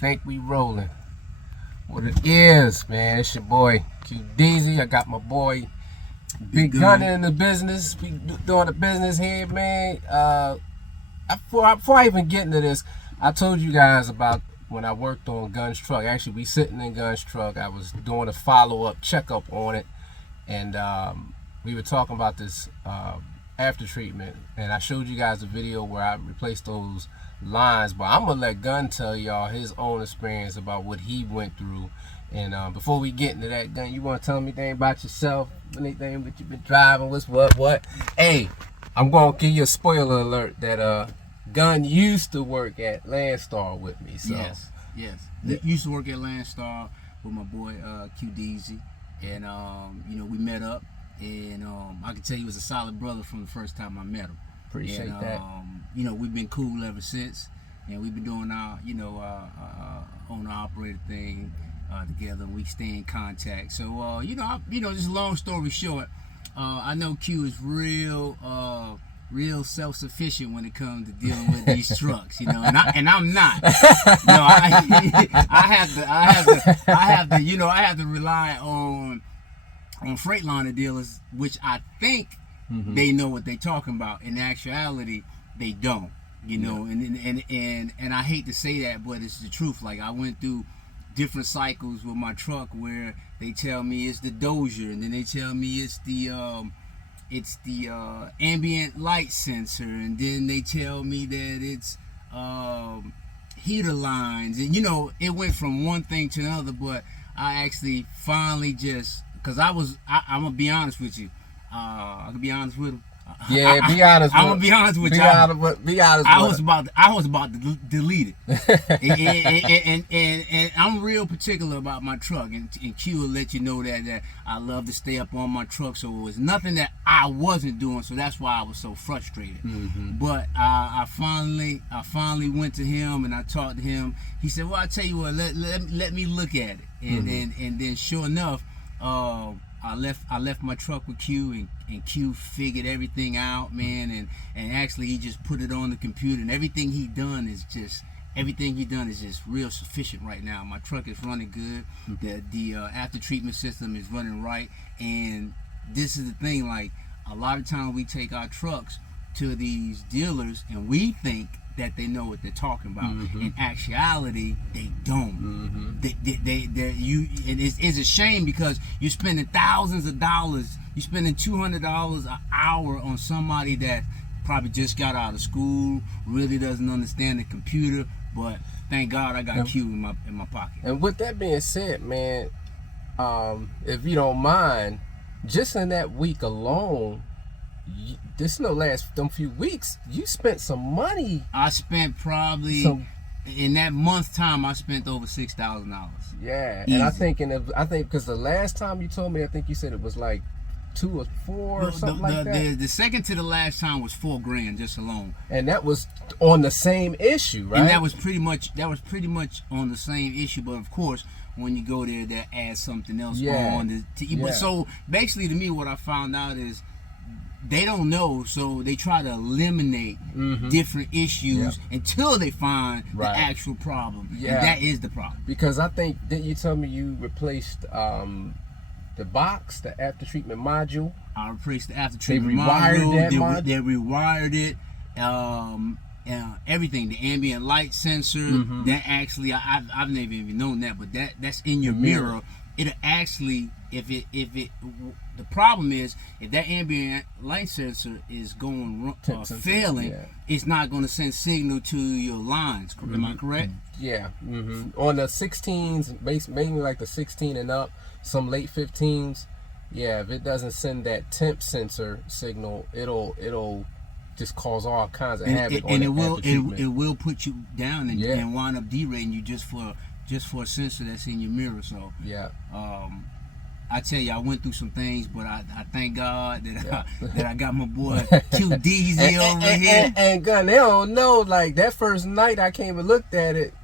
Think we rolling. What it is, man, it's your boy QDZ. I got my boy Big Gunner in the business. We doing the business here, man. Before I even get into this, I told you guys about when I worked on Gun's truck. Actually, we sitting in Gun's truck. I was doing a follow-up checkup on it, and we were talking about this after treatment, and I showed you guys a video where I replaced those lines, but I'm gonna let Gun tell y'all his own experience about what he went through. And before we get into that, Gun, you want to tell me anything about yourself, anything that you've been driving, what's what? Hey, I'm gonna give you a spoiler alert that Gun used to work at Landstar with me. So yes. Used to work at Landstar with my boy QDZ, and you know, we met up, and I can tell you he was a solid brother from the first time I met him. Appreciate that. You know, we've been cool ever since, and we've been doing our, you know, owner-operator thing together, and we stay in contact. So, you know, just long story short, I know Q is real self-sufficient when it comes to dealing with these trucks, you know, and I'm not. You know, I have to rely on Freightliner dealers, which I think they know what they're talking about. In actuality, they don't, you know. And I hate to say that, but it's the truth. Like, I went through different cycles with my truck where they tell me it's the Dozier, and then they tell me it's the ambient light sensor, and then they tell me that it's heater lines, and you know, it went from one thing to another. But I actually finally just, because I'm gonna be honest with you. I can be honest with him. Yeah, be honest. I'm gonna be honest with you. Be honest. I was about to delete it, and I'm real particular about my truck. And Q will let you know that I love to stay up on my truck. So it was nothing that I wasn't doing. So that's why I was so frustrated. But I finally went to him and I talked to him. He said, "Well, I tell you what, let me look at it." And then sure enough, I left my truck with Q, and Q figured everything out, man, and actually he just put it on the computer, and everything he done is just real sufficient right now. My truck is running good. The after treatment system is running right, and this is the thing, like, a lot of times we take our trucks to these dealers and we think that they know what they're talking about. In actuality, they don't. It's a shame, because you're spending thousands of dollars. You're spending $200 an hour on somebody that probably just got out of school, really doesn't understand the computer. But thank God I got Q in my pocket. And with that being said, man, if you don't mind, just in that week alone, this no last them few weeks, you spent some money. I spent probably in that month time, I spent over $6,000. Yeah, easy. And I think because the last time you told me, I think you said it was like 2 or 4 or something like that. The second to the last time was $4,000 just alone, and that was on the same issue, right? And that was pretty much on the same issue. But of course, when you go there, they add something else on. But so basically, to me, what I found out is, they don't know, so they try to eliminate different issues until they find the actual problem. And that is the problem. Because I think, didn't you tell me you replaced the box, the after treatment module? I replaced the after treatment module. They rewired it. Everything, the ambient light sensor. That actually, I've never even known that, but that's in your mirror. It'll actually, the problem is, if that ambient light sensor is going failing, it's not going to send signal to your lines. Am I correct? Yeah. On the 16s, mainly like the 16 and up, some late 15s, yeah, if it doesn't send that temp sensor signal, it'll just cause all kinds of havoc. And it will put you down and wind up derating you just just for a sensor that's in your mirror. So Yeah. I tell you, I went through some things, but I thank God that that I got my boy Q Deezy over here. And gun, they don't know. Like that first night I came and looked at it,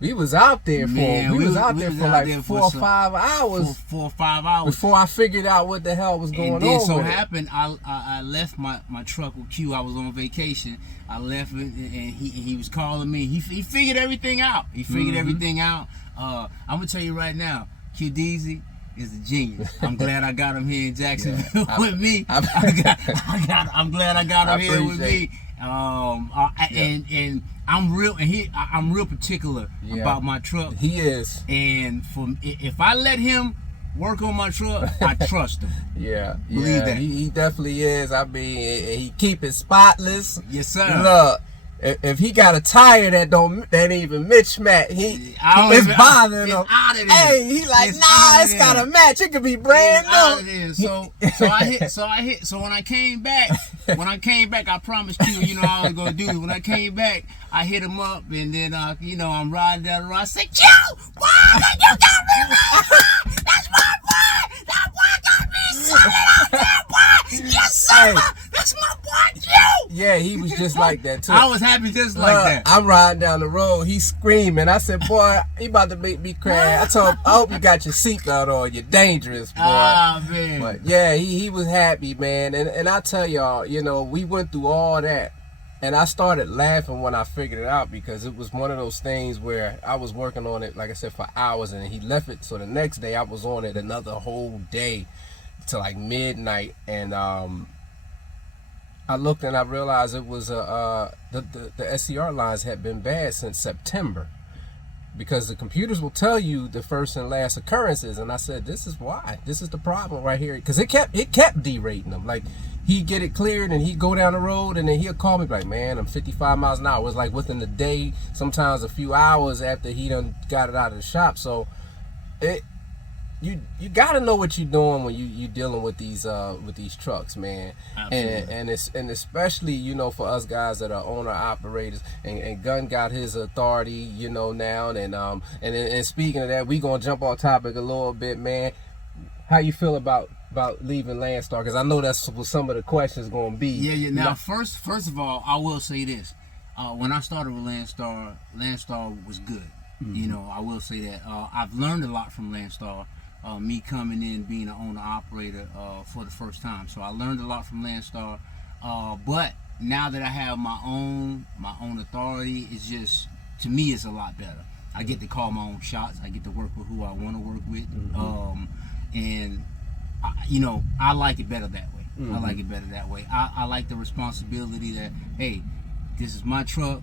we was out there for Man, we was out we there was for out like there 4 for or some- 5 hours 4 or 5 hours. before I figured out what the hell was going And then on. so with it. happened, I left my truck with Q. I was on vacation. I left it, and he was calling me. He figured everything out. He figured everything out. I'm gonna tell you right now, Q Deezy is a genius. I'm glad I got him here in Jacksonville with me. I'm glad I got him here with me. And I'm real, and I'm real particular about my truck. He is. And if I let him work on my truck, I trust him. Yeah, Believe that. He definitely is. I mean, he keep it spotless. Yes, sir. Look, if he got a tire that ain't even mismatched, it's bothering him. Out of there. Hey, he like, it's gotta match. It could be brand Out of new. there. So when I came back, I promised you, you know how I was gonna do it. When I came back, I hit him up, and then I'm riding down the road. I said, Q, why you got me wrong? That's my boy. That boy got me solid out there, boy. Yes, sir. Hey. That's my boy, Q. Yeah, he was just like that too. I was happy just like Look, that. I'm riding down the road. He's screaming. I said, boy, he about to make me cry. I told him, I hope you got your seatbelt on. You're dangerous, boy. Ah, man. But yeah, he was happy, man. And I tell y'all, you know, we went through all that. And I started laughing when I figured it out, because it was one of those things where I was working on it, like I said, for hours, and he left it. So the next day I was on it another whole day to like midnight. And I looked and I realized it was the SCR lines had been bad since September, because the computers will tell you the first and last occurrences. And I said, this is why. This is the problem right here, because it kept derating them. Like, he'd get it cleared and he'd go down the road, and then he'll call me like, man, I'm 55 miles an hour. It was like within the day, sometimes a few hours after he done got it out of the shop. So you gotta know what you're doing when you dealing with these trucks, man. Absolutely. And especially, you know, for us guys that are owner operators, and Gun got his authority, you know, now. And speaking of that, we gonna jump on topic a little bit, man. How you feel about leaving Landstar? Because I know that's what some of the questions gonna be. Yeah. Now, first of all, I will say this: when I started with Landstar was good. Mm-hmm. You know, I will say that I've learned a lot from Landstar. Me coming in, being an owner operator for the first time, so I learned a lot from Landstar. But now that I have my own authority, it's just, to me, it's a lot better. I get to call my own shots. I get to work with who I want to work with. Mm-hmm. And I like it better that way. Mm-hmm. I like it better that way. I like the responsibility that, hey, this is my truck,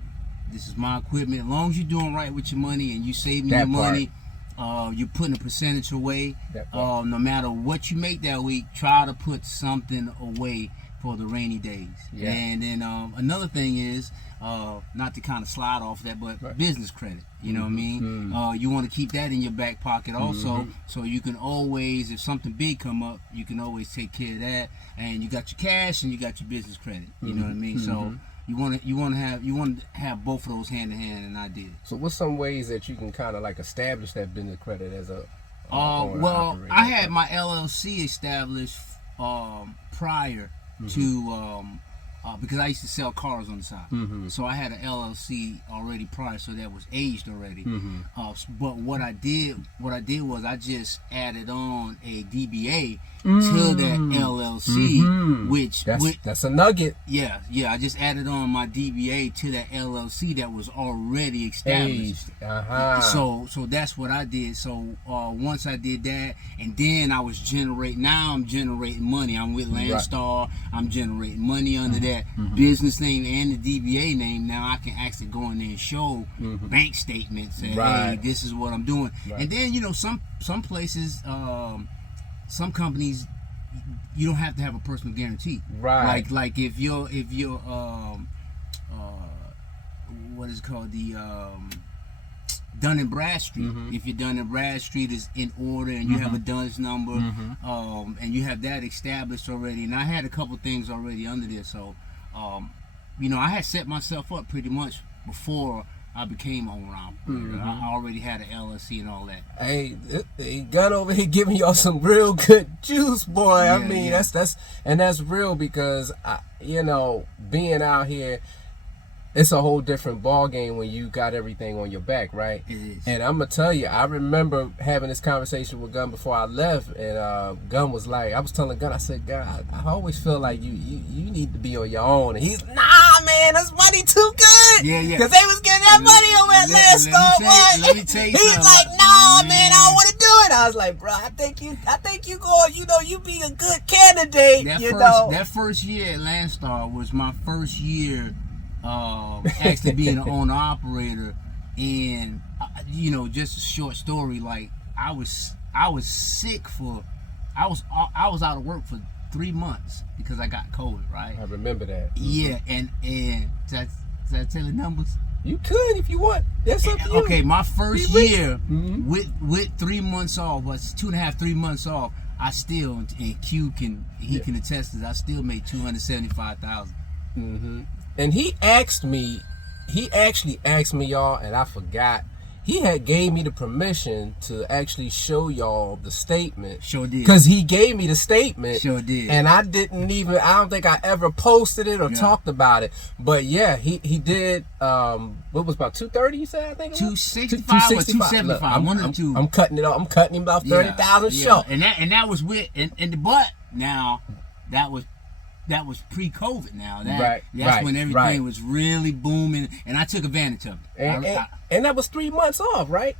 this is my equipment. As long as you're doing right with your money and you saving your money, you're putting a percentage away. No matter what you make that week, try to put something away for the rainy days. Yeah. And then another thing is, not to kind of slide off that, but business credit. You know what I mean? You want to keep that in your back pocket also, so you can always, if something big come up, you can always take care of that. And you got your cash and you got your business credit. You know what I mean? So you want to have both of those hand in hand, and I did. So what's some ways that you can kind of like establish that business credit as a well, I had my LLC established prior to because I used to sell cars on the side. So I had an LLC already prior, so that was aged already. But what I did was I just added on a DBA to that LLC, which that's a nugget. Yeah, I just added on my DBA to that LLC that was already established. So that's what I did. So once I did that, and then I'm generating money. I'm with Landstar. I'm generating money under that business name and the DBA name. Now I can actually go in there and show bank statements and hey, this is what I'm doing. And then some places, some companies, you don't have to have a personal guarantee. Right. Like if you're what is it called, the Dun & Bradstreet. If you're Dun & Bradstreet is in order and you have a DUNS number, and you have that established already, and I had a couple things already under there, so I had set myself up pretty much before I became owner operator. I already had an LLC and all that. Hey, Gun over here giving y'all some real good juice, boy. I mean, that's real because being out here, it's a whole different ball game when you got everything on your back, right? It is. And I'm gonna tell you, I remember having this conversation with Gun before I left, and Gun was like, I was telling Gun, I said, Gun, I always feel like you need to be on your own, and he's, nah, man, that's money too good. Yeah. Because they was getting that money on that last start. Let me tell you He's something. like, nah, man, I don't want to do it. I was like, bro, I think you going, you be a good candidate. That first year at Landstar was my first year. Actually being an owner operator, and just a short story, like I was sick I was out of work for 3 months because I got COVID, right? I remember that. Yeah, and did I tell the numbers? You could if you want. That's up to you. Okay, my first year with 3 months off, was 2.5, 3 months off, I still, and Q can attest to this, I still made $275,000. And he actually asked me, y'all, and I forgot. He had gave me the permission to actually show y'all the statement. Sure did. Because he gave me the statement. Sure did. And I don't think I ever posted it or talked about it. But yeah, he did, what was about 230 you said, I think? 265 or 275, Look, one of the two. I'm cutting it off. I'm cutting him about 30,000 short. And that was with, and but now, that was pre-COVID. Now that's when everything was really booming, and I took advantage of it. And that was 3 months off, right?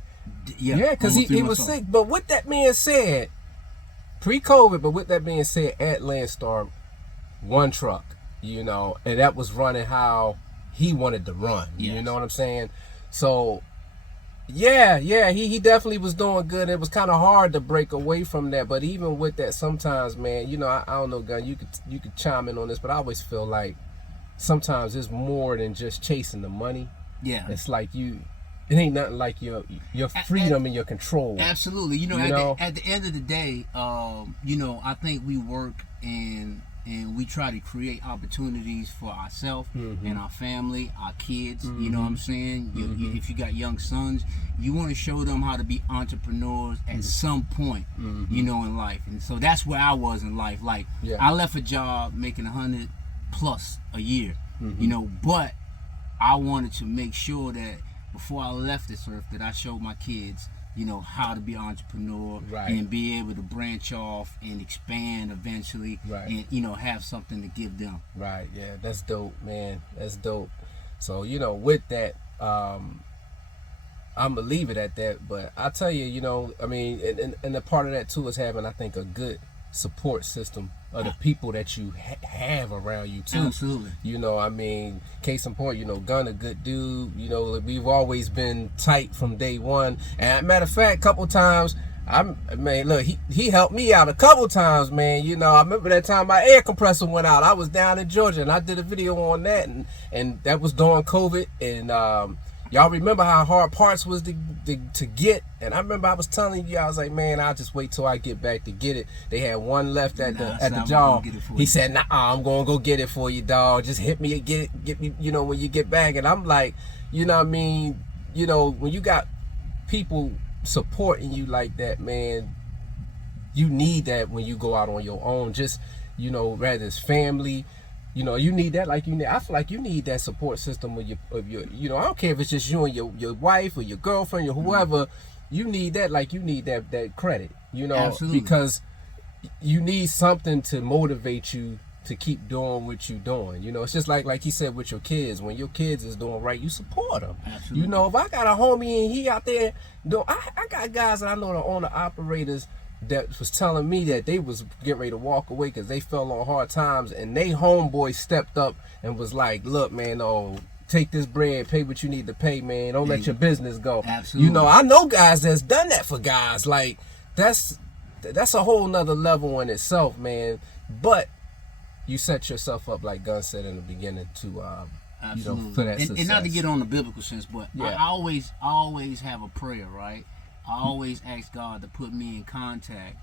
Yeah, because he was sick. But with that being said, pre-COVID, but with that being said, at Landstar, one truck, and that was running how he wanted to run. Yes. You know what I'm saying? So yeah, he definitely was doing good. It was kind of hard to break away from that, but even with that, sometimes, man, I don't know, Gun, you could chime in on this, but I always feel like sometimes it's more than just chasing the money. Yeah, it's like it ain't nothing like your freedom and your control. Absolutely. At the end of the day, I think we work and we try to create opportunities for ourselves and our family, our kids. You know what I'm saying? If you got young sons, you want to show them how to be entrepreneurs at some point, in life. And so that's where I was in life. Like, I left a job making 100 plus a year, but I wanted to make sure that before I left this earth, that I showed my kids, how to be an entrepreneur and be able to branch off and expand eventually and, have something to give them. Right, yeah, that's dope, man. That's dope. So, with that, I'm going to leave it at that. But I tell you, and a part of that too is having, I think, a good support system of the people that you have around you too. Absolutely. Case in point, Gun a good dude. We've always been tight from day one. And matter of fact, a couple times, he helped me out a couple times, man. I remember that time my air compressor went out. I was down in Georgia and I did a video on that, and that was during COVID. And y'all remember how hard parts was to get? And I remember I was telling you, I was like, man, I'll just wait till I get back to get it. They had one left at the job. He said, nah, I'm gonna go get it for you, dog. Just hit me and get me, when you get back. And I'm like, when you got people supporting you like that, man, you need that when you go out on your own. Just, rather it's family. You need that, I feel like you need that support system of your, I don't care if it's just you and your wife or your girlfriend or whoever. You need that, you need that credit, Absolutely. Because you need something to motivate you to keep doing what you're doing. It's just like he said with your kids. When your kids is doing right, you support them. Absolutely. If I got a homie and he out there, I got guys that I know, the owner operators, that was telling me that they was getting ready to walk away because they fell on hard times, and they homeboy stepped up and was like, look, man, take this bread, pay what you need to pay, man. Don't let your business go. Absolutely. I know guys that's done that for guys. Like, that's a whole nother level in itself, man. But you set yourself up, like Gun said in the beginning, to for that success. And not to get on the biblical sense, but I always have a prayer, right? I always ask God to put me in contact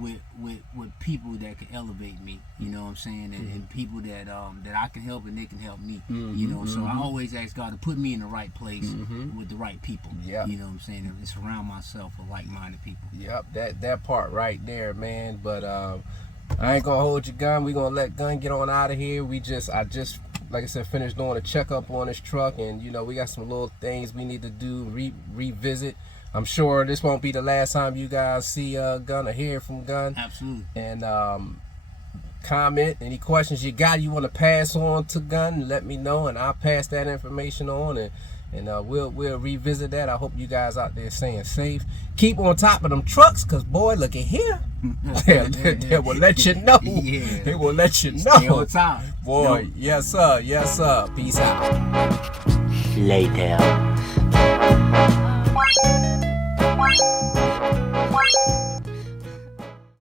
with people that can elevate me. You know what I'm saying, and people that that I can help and they can help me. You know, so I always ask God to put me in the right place with the right people. Yeah. You know what I'm saying, and surround myself with like-minded people. Yep, that part right there, man. But I ain't gonna hold your gun. We gonna let Gun get on out of here. I just like I said, finished doing a checkup on this truck, and you know we got some little things we need to do, revisit. I'm sure this won't be the last time you guys see Gun or hear from Gun. Absolutely. And comment any questions you got, you want to pass on to Gun, let me know, and I'll pass that information on, and we'll revisit that. I hope you guys out there staying safe. Keep on top of them trucks, cause boy, look at here. They will let you know. Yeah. They will let you know. Stay on top. Boy, yes sir, yes sir. Peace out. Later.